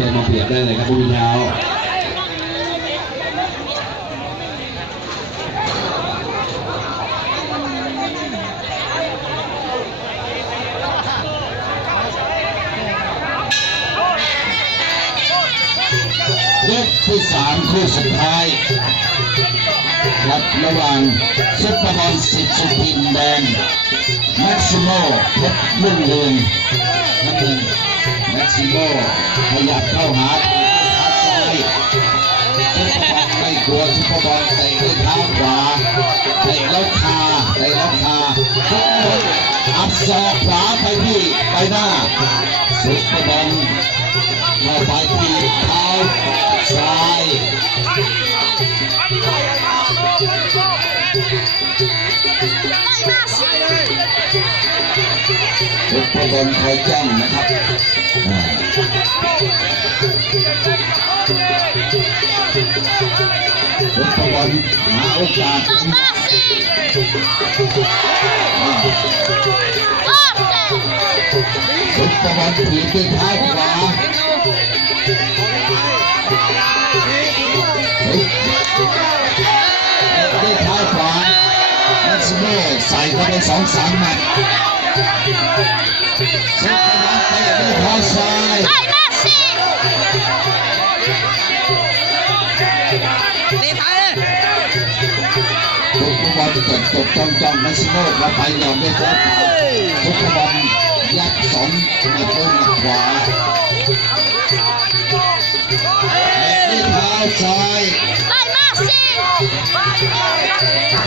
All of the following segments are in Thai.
ตัวมาเปรียบได้เลยครับผู้เท้ายกที่3คู่สุดท้ายครับระหว่างซุปเปอร์บอลสิทธิ์สุพินแดงแม็กซิโมเพชรรุ่งเรืองน้ำเงินแม็กซิโมขยับเข้าหาซ้ายซุปเปอร์บอลไม่กลัวซุปเปอร์บอลเตะด้วยเท้าขวาเตะแล้วคาซุปเปอร์บอลอัดศอกขวาไปที่ใบหน้าซุปเปอร์บอลเข้าไปที่เท้าซ้ายซุปเปอร์บอลคอยจ้องนะครับซุปเปอร์บอลหาโอกาสซุปเปอร์บอลถีบด้วยเท้าขวาด้วยเท้าขวาแม็กซิโมใส่เข้าไป2-3 หมัดซุปเปอร์บอลเตะด้วยเท้าซ้ายซุปเปอร์บอลจดจ้องแม็กซิโมเข้าไปยอมด้วยเท้าขวาซุปเปอร์บอลยัด2 หมัดด้วยหมัดขวาด้วยเท้าซ้าย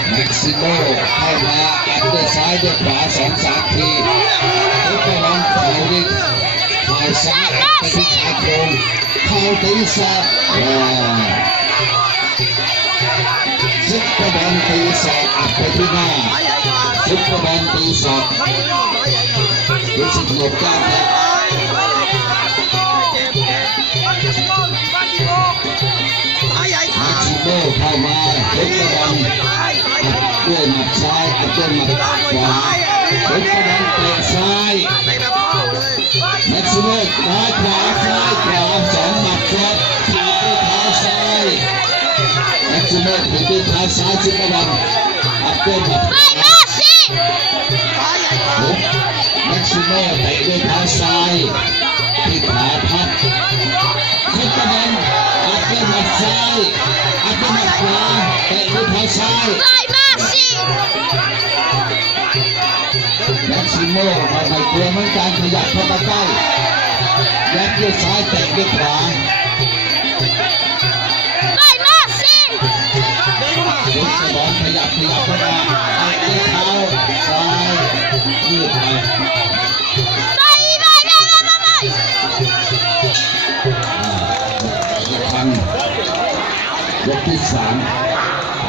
แม็กซิโมเข้ามาอัดด้วยซ้ายด้วยขวา2-3 ทีซุปเปอร์บอลเข่าด้วยเข่าซ้ายอัดไปที่ชายโครงเข่าตีศอกซุปเปอร์บอลตีศอกอัดไปที่หน้าซุปเปอร์บอลตีศอกรู้สึกหลบกล้ามแล้วแม็กซิโมเข้ามาซุปเปอร์บอลด้วยหมัดซ้ายอัดด้วยหมัดขวาซุปเปอร์บอลเตะซ้ายแม็กซิโมซ้ายขวาซ้ายขวา2 หมัดซ้อนถีบด้วยเท้าซ้ายแม็กซิโมถีบด้วยเท้าซ้ายซุปเปอร์บอลอัดด้วยหมัดขวาแม็กซิโมเตะด้วยเท้าซ้ายที่ขาพับซุปเปอร์บอลอัดด้วยหมัดซ้ายอัดด้วยหมัดขวาเตะด้วยเท้าซ้ายแม็กซิโมไม่กลัวเหมือนกันขยับเข้ามาใกล้ยัดด้วยซ้ายเตะด้วยขวาซุปเปอร์บอลขยับเข้ามาเตะด้วยเท้าซ้ายยืดไปยกที่3